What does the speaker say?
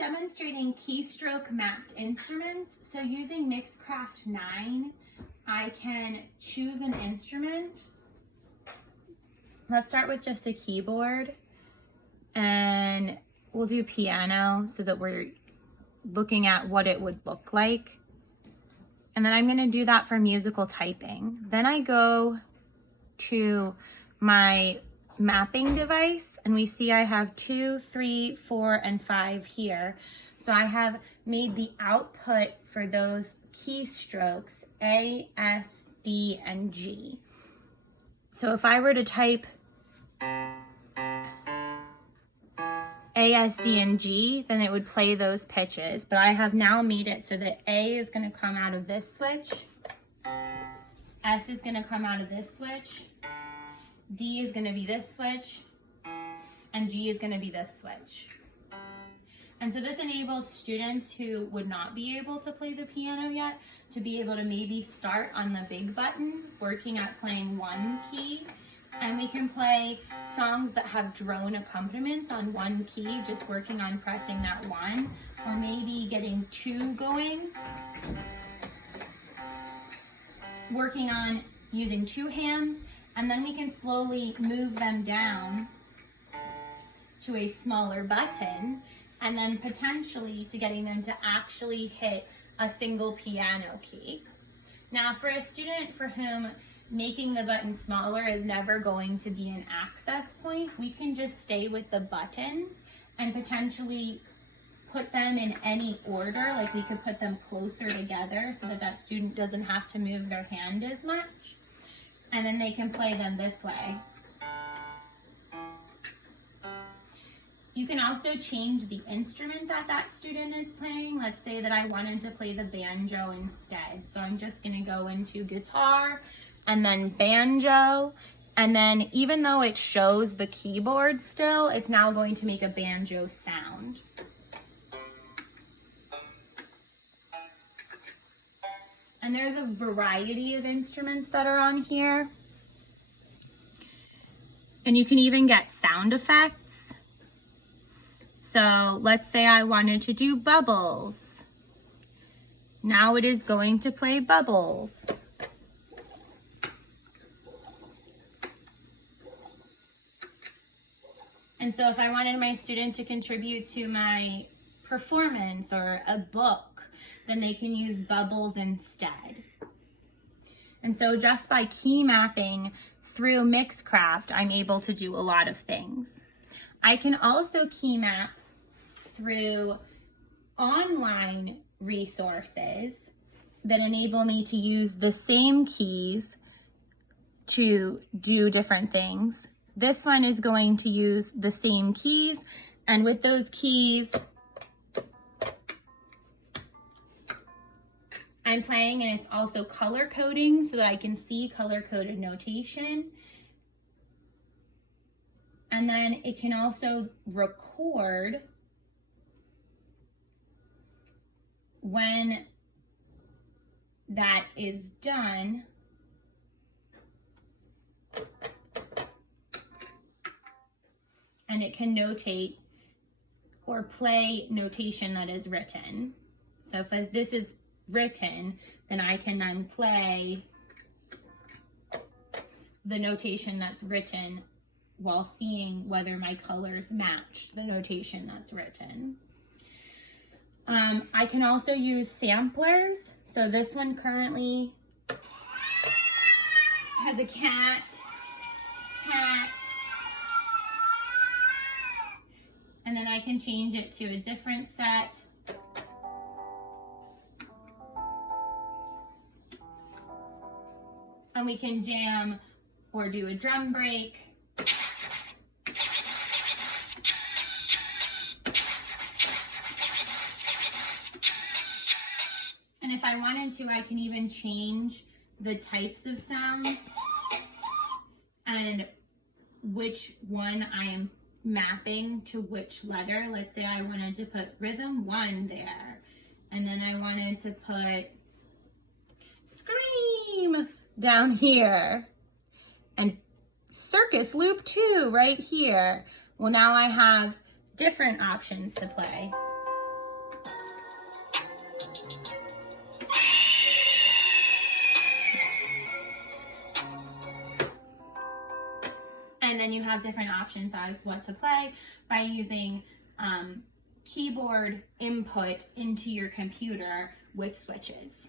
demonstrating keystroke mapped instruments. So using Mixcraft 9, I can choose an instrument. Let's start with just a keyboard, and we'll do piano so that we're looking at what it would look like. And then I'm going to do that for musical typing. Then I go to my mapping device, and we see I have 2, 3, 4, and 5 here. So I have made the output for those keystrokes A, S, D, and G. So if I were to type A, S, D, and G, then it would play those pitches. But I have now made it so that A is going to come out of this switch, S is going to come out of this switch, D is going to be this switch, and G is going to be this switch. And so this enables students who would not be able to play the piano yet to be able to maybe start on the big button, working at playing one key, and we can play songs that have drone accompaniments on one key, just working on pressing that one, or maybe getting 2 going, working on using 2 hands, and then we can slowly move them down to a smaller button, and then potentially to getting them to actually hit a single piano key. Now, for a student for whom making the button smaller is never going to be an access point, we can just stay with the buttons and potentially put them in any order. Like we could put them closer together so that that student doesn't have to move their hand as much. And then they can play them this way. You can also change the instrument that that student is playing. Let's say that I wanted to play the banjo instead. So I'm just gonna go into guitar and then banjo. And then even though it shows the keyboard still, it's now going to make a banjo sound. And there's a variety of instruments that are on here. And you can even get sound effects. So let's say I wanted to do bubbles. Now it is going to play bubbles. And so if I wanted my student to contribute to my performance or a book, then they can use bubbles instead. And so just by key mapping through Mixcraft, I'm able to do a lot of things. I can also key map through online resources that enable me to use the same keys to do different things. This one is going to use the same keys, and with those keys, I'm playing, and it's also color coding so that I can see color coded notation. And then it can also record when that is done. And it can notate or play notation that is written. So if this is written, then I can then play the notation that's written while seeing whether my colors match the notation that's written. I can also use samplers. So this one currently has a cat, and then I can change it to a different set. And we can jam or do a drum break. And if I wanted to, I can even change the types of sounds and which one I am mapping to which letter. Let's say I wanted to put rhythm 1 there, and then I wanted to put scream down here, and circus loop 2 right here. Well, now I have different options to play. And then you have different options as what to play by using keyboard input into your computer with switches.